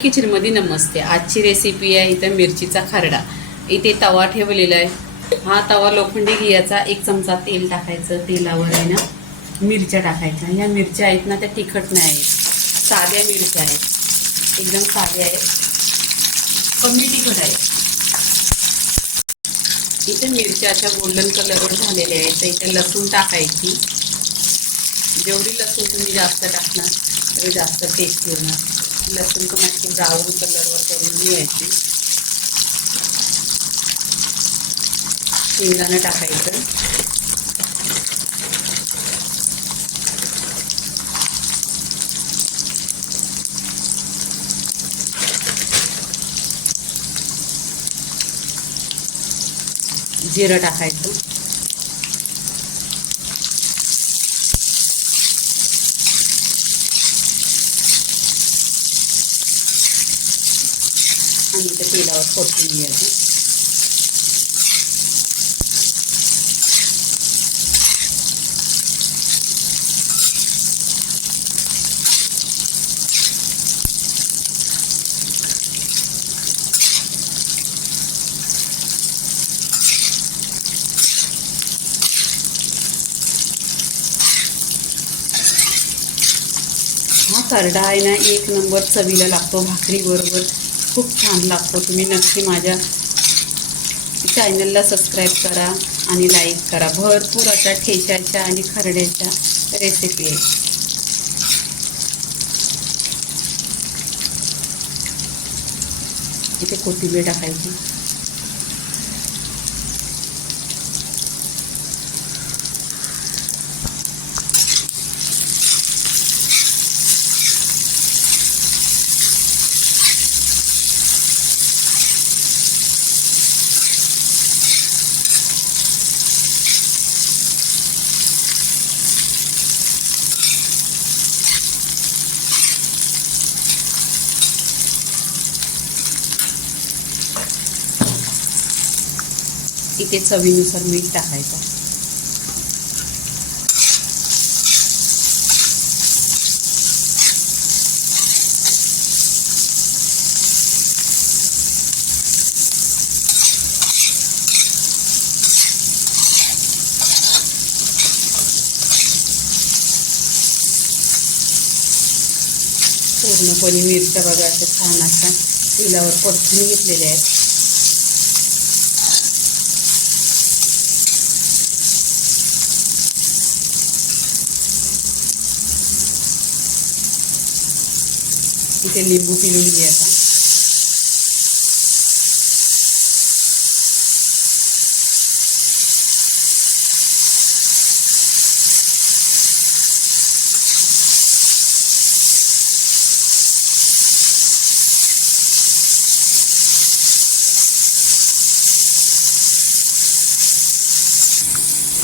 किचनमध्ये नमस्ते. आजची रेसिपी आहे इथं मिरचीचा खारडा. इथे तवा ठेवलेला आहे. हा तवा लोखंडी घियाचा एक चमचा तेल टाकायचं. तेलावर आहे ना मिरच्या टाकायच्या. ह्या मिरच्या आहेत ना त्या तिखट नाही आहेत. साध्या मिरच्या आहेत. एकदम साध्या आहेत. कमी तिखट आहे इथे मिरच्या अशा गोल्डन कलरवर झालेल्या आहेत. तर इथे लसूण टाकायची. जेवढी लसूण तुम्ही जास्त टाकणार तेवढी जास्त टेस्ट येणार लसूण पण अशी ब्राऊन कलरवर करून घ्यायची. शेंगदाणं टाकायचं. जिरं टाकायचं. आणि त्या तेलावर परतून घ्यायचं. हा खरडा आहे ना एक नंबर चवीला लागतो भाकरी बरोबर. खूप छान लागतो. तुम्ही नक्की माझ्या चॅनलला सबस्क्राईब करा आणि लाईक करा. भरपूर अशा ठेच्याच्या आणि खरड्याच्या रेसिपी आहेत. इथे कोथिंबीर टाकायची. इथे चवीनुसार मीठ टाकायचं. पूर्णपणे मिरच्या बघा छान अशा तेलावर परतून घेतलेल्या आहेत. इथे लिंबू पिळून घ्यायचा.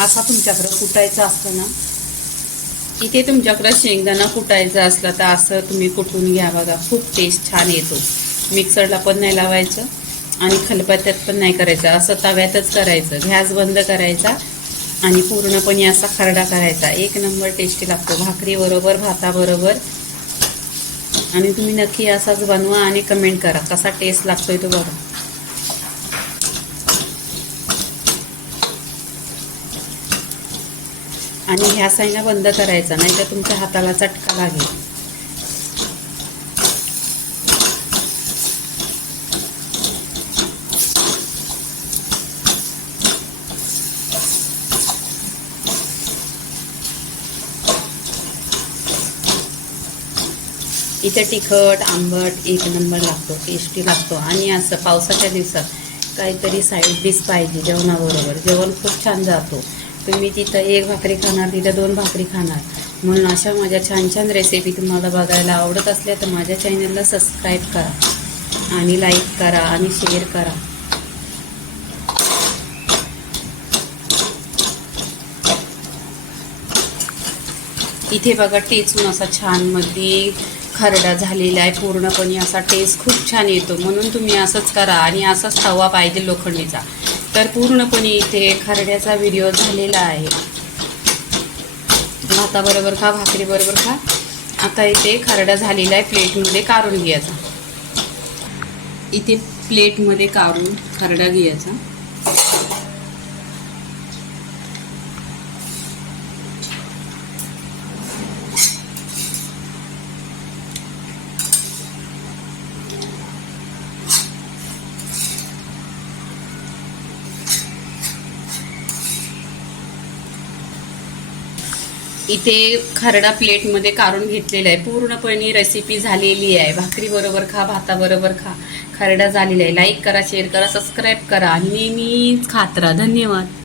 असा तुमच्याकडं कुटायचा असतं ना? इथे तुमच्याकडं शेंगदाणा कुटायचा असला तर असं तुम्ही कुटून घ्या बघा. खूप टेस्ट छान येतो. मिक्सरला पण नाही लावायचं आणि खलबत्त्यात पण नाही करायचं. असं तव्यातच करायचं. गॅस बंद करायचा आणि पूर्णपणे असा खरडा करायचा. एक नंबर टेस्टी लागतो. भाकरीबरोबर भाताबरोबर आणि तुम्ही नक्की असाच बनवा आणि कमेंट करा. कसा टेस्ट लागतोय तो बघा. आणि ह्या साईना बंद करायचा नाही तर तुमच्या हाताला चटका लागेल. इथे तिखट आंबट एक नंबर लागतो टेस्टी लागतो. आणि असं पावसाच्या दिवसात काहीतरी साईड डिश पाहिजे जेवणाबरोबर. जेवण खूप छान जातो. तुम्ही तिथं एक भाकरी खाणार तिथं दोन भाकरी खाणार. म्हणून अशा माझ्या छान छान रेसिपी तुम्हाला बघायला आवडत असल्या तर माझ्या चॅनलला सबस्क्राईब करा आणि लाईक करा आणि शेअर करा. इथे बघा टेचून असा छानमध्ये खरडा झालेला आहे पूर्णपणे असा टेस्ट खूप छान येतो. म्हणून तुम्ही असंच करा आणि असाच तवा पाहिजे लोखंडीचा. तर पूर्णपणे इथे खारड्याचा व्हिडिओ झालेला आहे. भाताबरोबर खा भाकरीबरोबर खा. आता इथे खरडा झालेला आहे प्लेटमध्ये काढून घ्यायचा. इथे प्लेटमध्ये काढून खारडा घ्यायचा. इथे खरडा प्लेटमध्ये काढून घेतलेलं आहे. पूर्णपणे रेसिपी झालेली आहे. भाकरीबरोबर खा भाताबरोबर खा. खरडा झालेला आहे. लाईक करा शेअर करा सबस्क्राईब करा. आणि नेहमीच खात राहा. धन्यवाद.